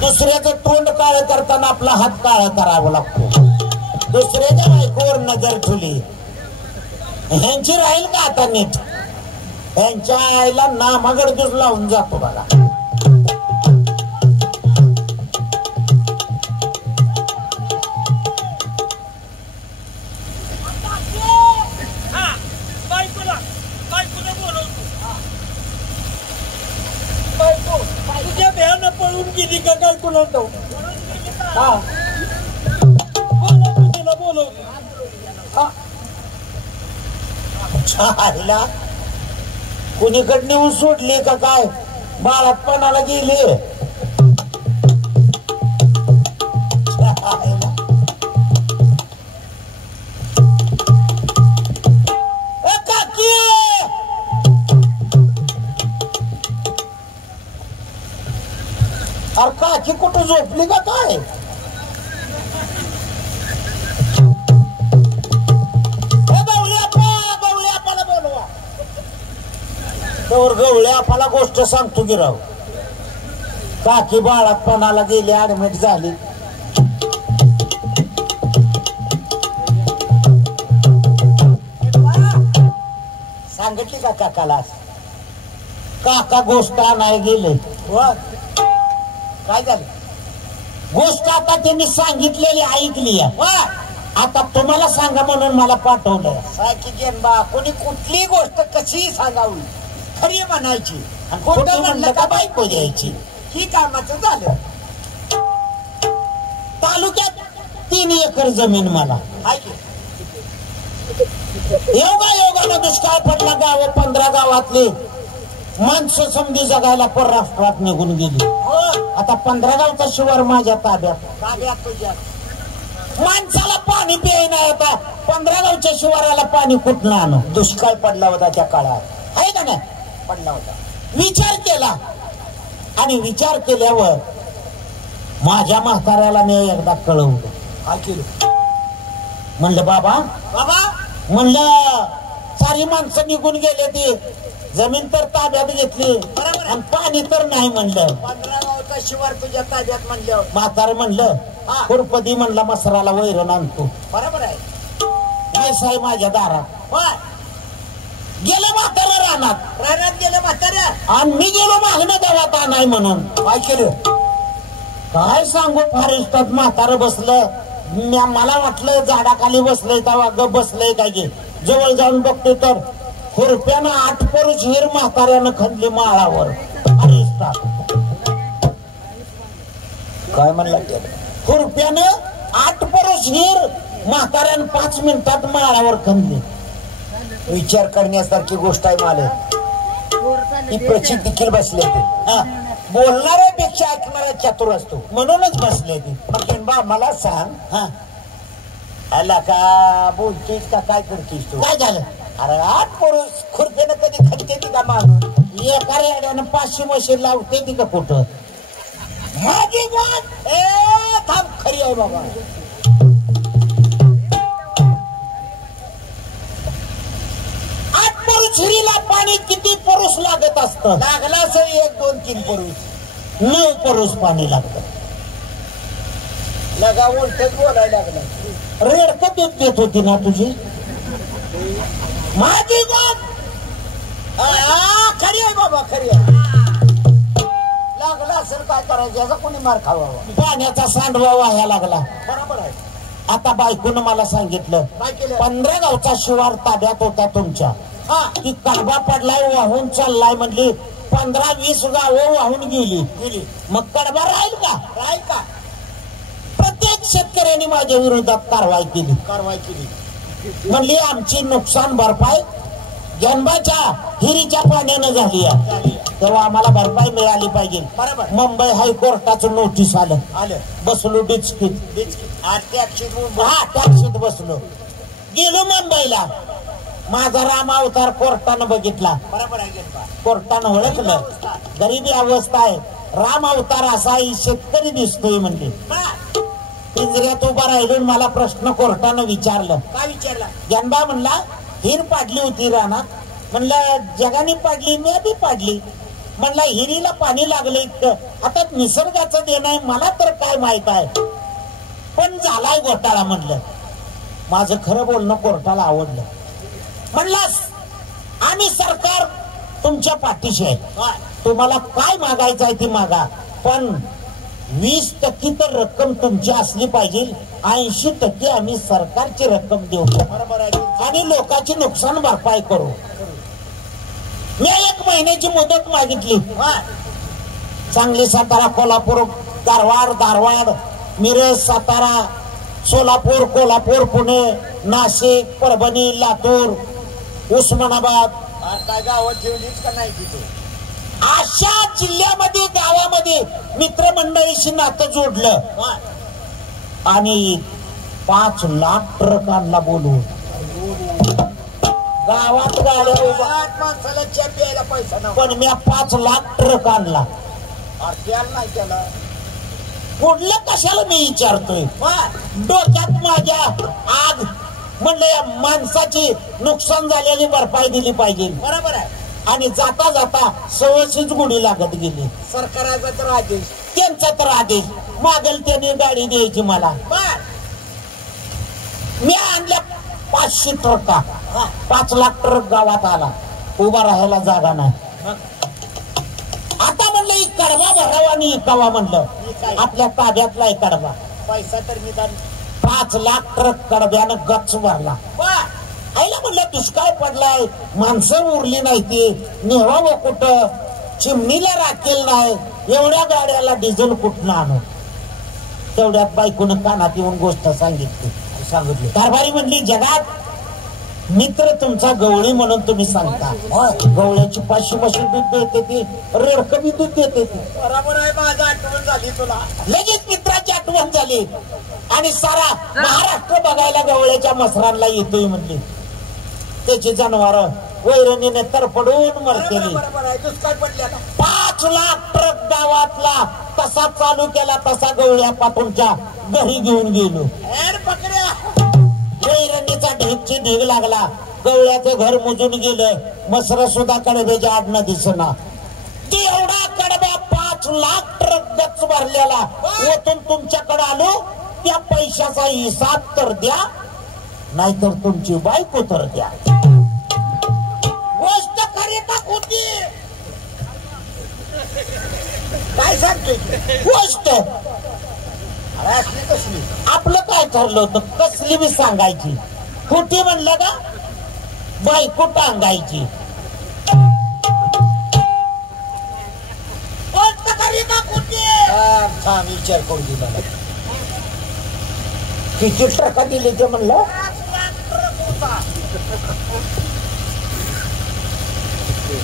दुसऱ्याचं तोंड काळ करताना आपला हात काळा करावा लागतो. दुसऱ्याच्या बायकोवर नजर ठेवली, ह्यांची राहील का आता नीट? ह्यांच्या आईला नामागडदूस लावून जातो बघा. तुझ्या भ्यानं पळून गेली का काय कुणा तो? तिला बोलव. आईला कुणीकडे नेऊन सोडली का काय? बाळातपणाला गेली. अरे काकी कुठं झोपली का काय? गवळ्या आपल्याला गोष्ट सांगतो की राव. काकी बाळातपणाला गेली, ऍडमिट झाली. सांगितली का काकाला? काका गोष्ट आणाय गेले. काय झालं? गोष्ट आता त्यांनी सांगितलेली ऐकली. आता तुम्हाला सांगा म्हणून मला पाठवलं. बा कोणी कुठली गोष्ट कशी सांगावी, खरी म्हणायची, खोटं म्हणलं का बायको द्यायची. ही कामाचं झालं. तालुक्यात 3 एकर जमीन मला. योगानं दुष्काळ पडला. गाव 15 गावातले माणसं समधी जगायला परराष्ट्रात निघून गेली. आता 15 गावचा शिवार माझ्या ताब्यात. माणसाला पाणी प्यायला आता 15 गावच्या शिवाराला पाणी कुठलं आणू? दुष्काळ पडला होता त्या काळात, आहे का नाही? पडला होता. विचार केला आणि विचार केल्यावर माझ्या म्हाताऱ्याला मी एकदा कळवलं. काय केलं? म्हणलं बाबा म्हणलं सारी माणसं निघून गेले, ती जमीन तर ताब्यात घेतली आणि पाणी तर नाही. म्हणलं 15 गावचा शिवार तुझ्या ताब्यात म्हणलं. म्हातारं म्हणलं खुरपदी म्हणला मसराला वैरण आणतो. बरोबर आहे. पैसा आहे माझ्या दारात. गेलं म्हातारं रानात गेलं म्हाताऱ्या, आणि मी गेलो मागणं देवात आणाय म्हणून. काय केलं काय सांगू? फॉरेस्टात म्हातारं बसलं. मला वाटलं झाडाखाली बसलंय तेव्हा गप बसलंय काय की. जवळ जाऊन बघतो तर खुरप्यानं 8 परुष हिर म्हाताऱ्यानं खणली माळावर. काय म्हणला? खुरप्यानं 8 परुष हिर म्हाताऱ्यानं 5 मिनिटात माळावर खणली. विचार करण्यासारखी गोष्ट आहे. मला ही प्रचित देखील बसले ते. बोलणाऱ्यापेक्षा ऐकणारा चतुर असतो म्हणूनच बसले ते. बा मला सांग, आला का बोलतेस का काय करतेस तू? काय झालं? अरे 8 पुरुष खुर्प्यानं कधी खणते ती का? माग एका रेड्यानं 500 मशीन लावते ती का कुठं? माझी गाठ थांब, खरी आहे बाबा. 8 पुरुष हिरीला पाणी किती पुरुष लागत असतं? लागला असं 1, 2, 3 पुरुष, 9 पुरुष पाणी लागतं. लगा उलटच बोलायला लागला. रेडकं दूध देत होती ना तुझी माझी गाठ? खरी आहे बाबा, खरी आहे. लागला असेल काय करायचं, याचा कोणी मार खावा? पाण्याचा सांडवा वाया लागला. बरोबर आहे. आता बायकोनं मला सांगितलं 15 गावचा शिवार ताब्यात होता तुमच्या, ती कडबा पडलाय, वाहून चाललाय. म्हणली 15-20 गावं वाहून गेली. मग कडबा राहील का? राहील का? प्रत्येक शेतकऱ्याने माझ्या विरोधात कारवाई केली. म्हणली आमची नुकसान भरपाई जनबाच्या हिरीच्या पाण्यानं झाली आहे, तेव्हा आम्हाला भरपाई मिळाली पाहिजे. बरोबर. मुंबई हायकोर्टाचं नोटीस आलं. बसलो डिचकीत. टॅक्सीत बसलो. गेलो मुंबईला. माझा राम अवतार कोर्टानं बघितला. बरोबर आहे. कोर्टानं ओळखलं गरिबी अवस्था आहे, राम अवतार असा शेतकरी दिसतोय. म्हणजे पिंजऱ्यात उभा राहिलो. मला प्रश्न कोर्टानं विचारलं. काय विचारला? जनबा म्हणला हिर पाडली होती रानात. म्हणलं जगाने पाडली, मी बी पाडली. म्हणला हिरीला पाणी लागलं इतकं, आता निसर्गाचं देणं आहे मला तर काय माहित आहे, पण झालाय घोटाळा. म्हणलं माझं खरं बोलणं कोर्टाला आवडलं. म्हणलास आम्ही सरकार तुमच्या पाठीशी आहे, तुम्हाला काय मागायचं आहे ती मागा, पण 20% तर रक्कम तुमची असली पाहिजे, 80% आम्ही सरकारची रक्कम देऊ आणि लोकांची नुकसान भरपाई करू. मी 1 महिन्याची मुदत मागितली. सांगली, सातारा, कोल्हापूर, धारवाड, मिरज, सातारा, सोलापूर, कोल्हापूर, पुणे, नाशिक, परभणी, लातूर, उस्मानाबाद, काय गावात ठेवलीच का नाही तिथे? अशा जिल्ह्यामध्ये गावामध्ये मित्रमंडळीशी नातं जोडलं आणि 5 लाख ट्रक आणला बोलून. गावात गाड्या उभा, माणसाला चहा प्यायला पैसा नव्हता, पण मी 5 लाख ट्रक आणला. त्याला नाही त्याला कुठलं कशाला मी विचारतोय, डोक्यात माझ्या आग. म्हणलं या माणसाची नुकसान झालेली भरपाई दिली पाहिजे. बरोबर आहे. आणि जाता जाता सवशीच गुढी लागत गेली. सरकाराचा तर आदेश, त्यांचा तर आदेश, मागेल त्याने गाडी द्यायची मला. मी आणल्या 500 ट्रका, 5 लाख ट्रक गावात आला, उभा राहायला जागा नाही. आता म्हणलं ही कडवा भरावा आणि इकावा. म्हणलं आपल्या ताब्यातला आहे कडवा, पैसा तर निदान 5 लाख ट्रक कडब्यानं गच्च भरला. आईला म्हणलं दुष्काळ पडलाय, माणसं उरली नाही, ती नेवावं कुठं, चिमणीला राखेल नाही, एवढ्या गाड्याला डिझेल कुठनं आणू. तेवढ्यात बायकोनं कानात येऊन गोष्ट सांगितली. कारभारी म्हणली जगात मित्र तुमचा गवळी म्हणून तुम्ही सांगता, गवळ्याची 500 म्हशी दूध देते ती, रेडकं बी दूध देते ती. बरोबर आहे. माझं आठवण झाली तुला, लगेच मित्राची आठवण झाली आणि सारा महाराष्ट्र बघायला गवळ्याच्या मसरांना येतोय म्हणली. त्याची जनावर वैरणीने तरपडून मरतेली. 5 लाख ट्रक गावातला तसा चालू केला, तसा गवळ्या पाटूनच्या घरी घेऊन गेलो. वैरणीचा ढीगची ढीग लागला, गवळ्याचं घर मुजून गेलं, मसर सुद्धा कडब्याच्या आडनं दिसना. ती एवढा कडब्या 5 लाख ट्रक गच्च भरलेला ओतून तुमच्याकडे आलो, त्या पैशाचा हिसाब तर द्या, नाहीतर तुमची बायको तर द्या. गोष्ट खरी का खोटी? काय सांगतोय गोष्ट असली कसली? आपलं काय ठरलं होतं, कसली बी सांगायची. खोटी म्हणलं का बायको टांगायची. गोष्ट खरी का खोटी? छान विचार करून दिला. किती ट्रका दिले ते म्हणलं?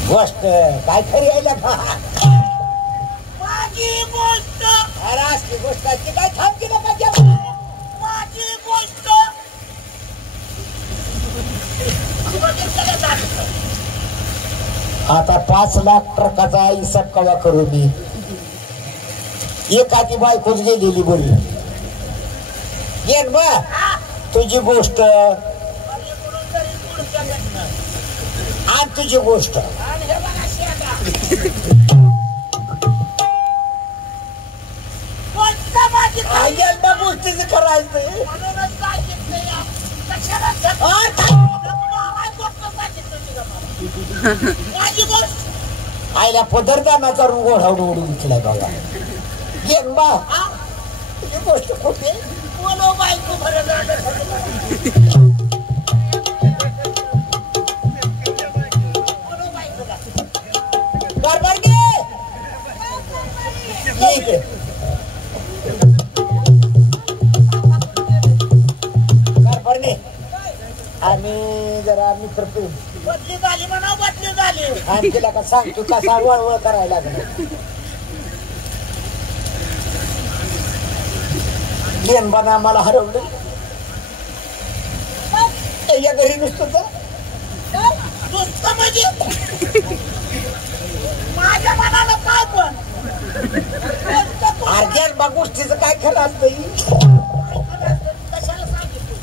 गोष्ट काय खरी आहे का? माझी गोष्ट. अरे असली गोष्ट आहे की काय थांब केलं पाहिजे. माझी गोष्ट. आता 5 लाख ट्रकाचा हिसाब कवा करू मी? एखादी बायकोच गेलेली बोलली. येन बा तुझी गोष्ट आणि तुझी गोष्ट. गोष्टीच करायचं. आईला पदरदानाचा रूग ओढावून उचलाय बघा. येन बा तुझी गोष्ट खोटी. बोलो बायको आम्ही जरा मित्र बदली झाली म्हणा, बदली झाली. आणि तिला का सांगतो कसा वळवळ करायला लागला. लेनबानं आम्हाला हरवलं. या घरी नुसतं नुसतं म्हणजे माझ्या मनाला काय पण अर्ध्या बा गोष्टीचं काय खरं असतं. कशाला सांगितलं?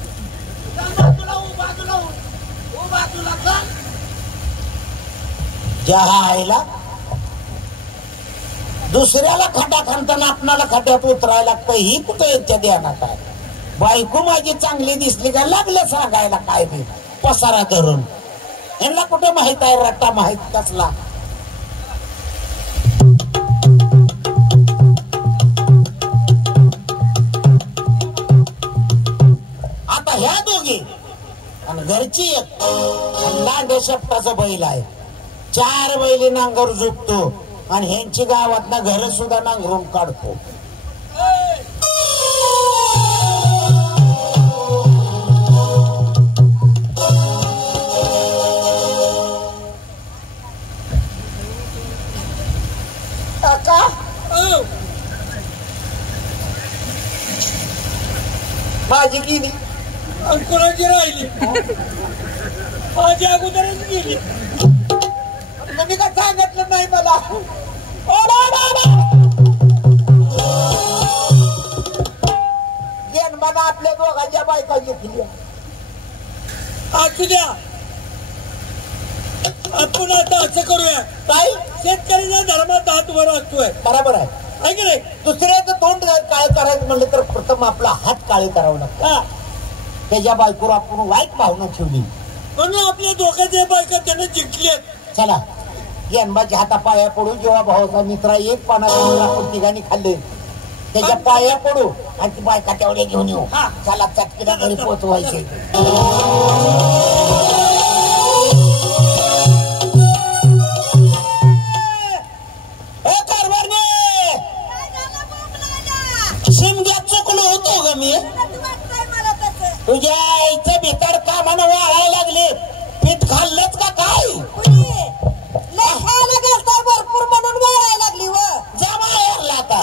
बाजूला ज्या आईला दुसऱ्याला खड्डा खाणताना आपणाला खड्ड्यात उतरायला लागतं ही कुठे यांच्या ध्यानात आहे. बायको माझी चांगली दिसली का लागलं सांगायला काय बी पसारा धरून. यांना कुठे माहित आहे रट्टा माहित कसला. आता ह्या दोघी आणि घरची एक लांडे शेपटाचा बैल आहे. 4 बैली नांगर झुकतो आणि ह्यांची गावात घर सुद्धा नांगरून काढतो. काका माझी गेली अंकुराची राहिली माझी अगोदरच गेली. तुम्ही का सांगितलं नाही मला. मला आपल्या दोघांच्या बायका घेतली. असू द्या आपण आता असं करूया काय शेतकऱ्याच्या धर्मात हात वर असतोय बरोबर आहे आहे की नाही. दुसऱ्याचं तोंड काळे करायचं म्हणलं तर प्रथम आपला हात काळे करावं लागतं. त्याच्या बायकोवर आपण वाईट भावना ठेवली म्हणून आपल्या दोघांच्या बायका त्यानं जिंकल्यात. चला यंबाच्या हाता पाया पडू. जेव्हा भावाचा मित्र एक पानाचा आपण तिघांनी खाल्ले त्याच्या पाया पडू आणि ती बायका तेवढ्या घेऊन येऊ. चला चटकीला घरी पोचवायचे. शिमग्यात चुकलो होतो ग मी. तुझ्या आईचं भितर कामानं वाळायला लागले. पीठ खाल्लंच का काय भरपूर म्हणून वाळायला लागली व जमा आता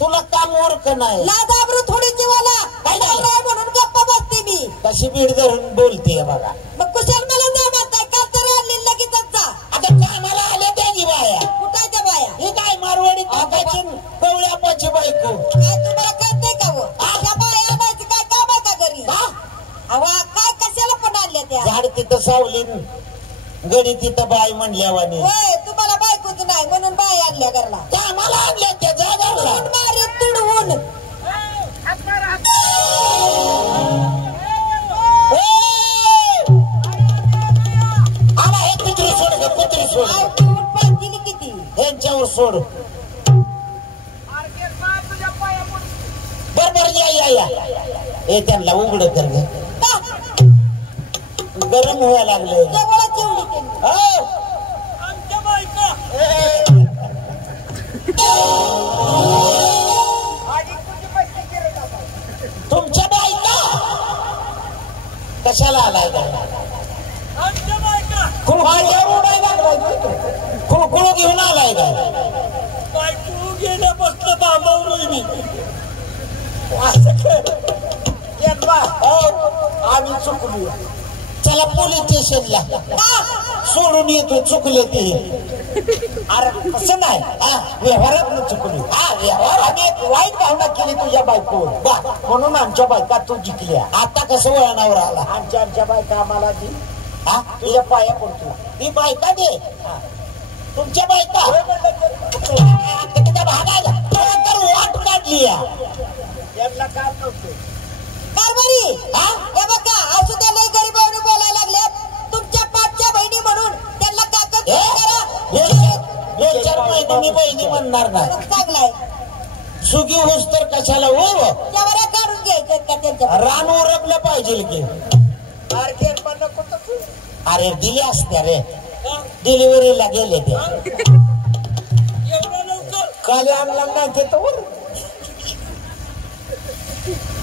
तुला काम ओळख नाही. लादाबरू थोडी जीवाला काय नाही म्हणून गप्पा बसते मी. कशी बीड धरून बोलते बघा. मग कुशाल मला जा म्हणताय का तर आणली लगेचच जा. आता कामाला आल्या त्या जी बाया कुठाच्या बाया ही काय मारवाडी काकाची कवळ्यापाची बायको. काय तुम्हाला कळतंय का व त्या बाया आणायचं काय काम आहे का घरी. अवा काय कशाला पण आणल्या त्या. झाड तिथं सावलीन गडी तिथं बाय म्हणल्यावानी. होय तुम्हाला बायकोच नाही म्हणून बाय आणल्या घरला. कामाला आणल्या त्या जागाला मारीत तुडवून. आला हे कुत्री सोड ग कुत्री सोड. पाहिजे किती यांच्यावर सोड. बरोबर या हे त्यांना उघड कर ग. गरम व्हायला लागले. जवळच एवढी केली. आमच्या बायका तुमच्या बायका कशाला आलाय का. आमच्या बायका माझ्यावर उडायला लागलाय. कुळकुळ घेऊन आलाय का. बायको गेल्यापासून थांबवलोय मी. आम्ही चुकलो. चला पोलीस स्टेशनला सोडून येतो. चुकले ते. अरे कसं नाही व्यवहारात चुकलो. व्यवहार आम्ही एक वाईट भावना केली तुझ्या बायकोवर म्हणून आमच्या बायका तू जिंकल्या. आता कसं वळणावर आला. आमच्या बायका आम्हाला दी. तुझ्या पाया पडतो. ती बायका दे. तुमच्या बायका भागायला तर वाट काढली. यांना काम नव्हतं कारभारी हे बघा असू त्या लई गरीबावरून बोलायला लागल्यात. तुमच्या पाठच्या बहिणी म्हणून त्यांना काकत मी बहिणी म्हणणार नाही. चांगलाय सुगी होस तर कशाला हो त्यावर काढून घ्यायचं का त्यांच्या. रान ओरखलं पाहिजे की. अरे दिले असत्या रे. डिलिव्हरीला गेले ते एवढं लवकर काले आणला नाही ते तर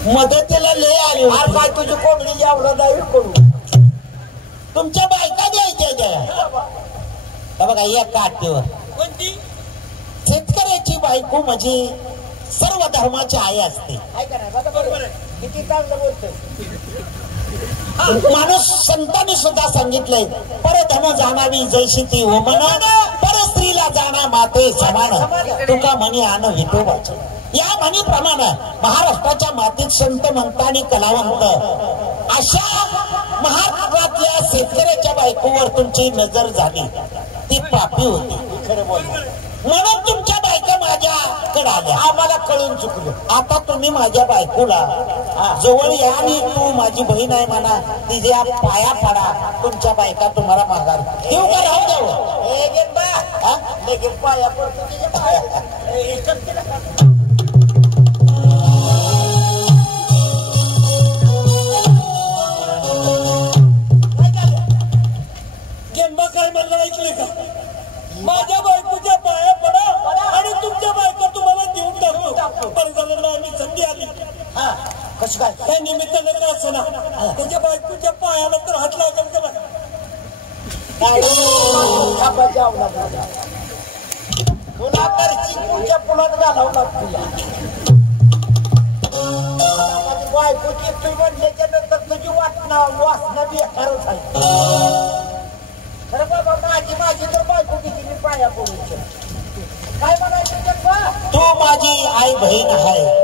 मदतीला लय आली. काय तुझी कोंबडी आवडत आहे करू. तुमच्या बायका द्यायच्या बघा या काठीवर. कोणती शेतकऱ्याची बायको म्हणजे सर्व धर्माची आई असते. बरोबर आहे. किती चांगलं बोलतोय माणूस. संतांनी सुद्धा सांगितलंय परधन जाणावी जैशी ती वमन परस्त्रीला जाणा माते समान तुका म्हणी आण विठोबाचे. या म्हणीप्रमाणे महाराष्ट्राच्या मातीत संत म्हणत आणि कलावंत अशा महाराष्ट्रातल्या शेतकऱ्याच्या बायकोवर तुमची नजर झाली. ती पापी होती. खरं बोल म्हणून तुमच्या बायका माझ्याकडे आल्या. आम्हाला कळून चुकलं. आता तुम्ही माझ्या बायकोला जवळ या आणि तू माझी बहीण आहे म्हणा, तिच्या पाया पडा. तुमच्या बायका तुम्हाला माघार देऊ का राहू द्यावं? लगेच पाया पडतो तिच्या पाया. गेंबा काय म्हणलं ऐकले का? माझ्या बायकोच्या पाया पडा आणि तुमच्या बायका तुम्हाला देऊन टाकतो. परिधानाला आम्ही संधी आली. कसं काय? त्या निमित्तानं काय असं ना त्याच्या बायकोच्या पायाला तर हात लागेल का नाही? तुला तर चिंकूच्या पुलात घालवणार. तुला बायकोची तू म्हणल्याच्या नंतर तुझी वासना बेकारच आहे. खरं बाबा माझी तर बायको किती मी पाया पडून काय म्हणायचं? तू माझी आई बहीण आहे.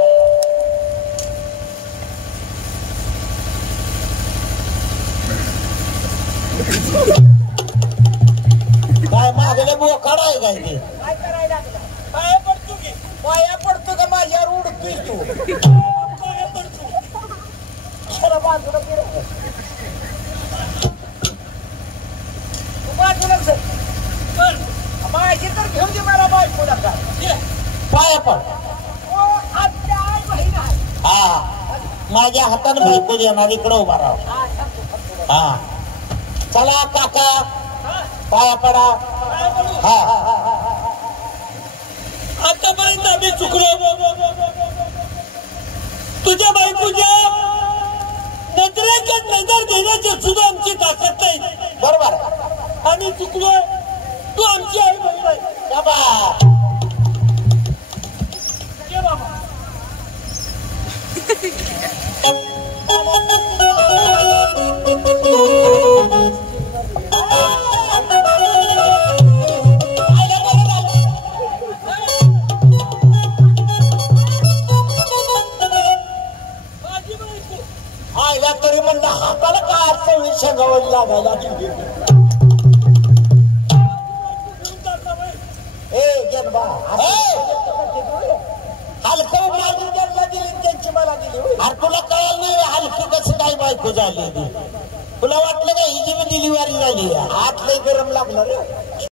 काय मागले बोकाड आहे काय ते? काय करायला लागलं? पाया पडतो की पाया पडतो का माझ्यावर उडतोय तू? पाया पडतो. खरं बाजूला गेलं बाजूला सर माझी तर घेऊन दे मला बायकोला का पाया पड. हा माझ्या हातानं बायको देणार. इकडं उभा राहा. हा चला काका पाया पडा. हा आतापर्यंत आम्ही चुकलो. तुझ्या बायकोच्या नजरेच्या नजर घेण्याची सुद्धा आमची ताकद नाही. बरोबर. आणि चुकलोय. तू आमची आई बहीण आहे. बाबा ये बाबा. आईला तरी म्हणलं हाताला काय सवय शेंगावं लागायला. हलकं माझी त्यांना दिली त्यांची मला दिली. अरे तुला कळलं नाही हलकी कसं काय बायको झाली? तुला वाटलं का हिची डिलिव्हरी झाली? हात लय गरम लागला रे.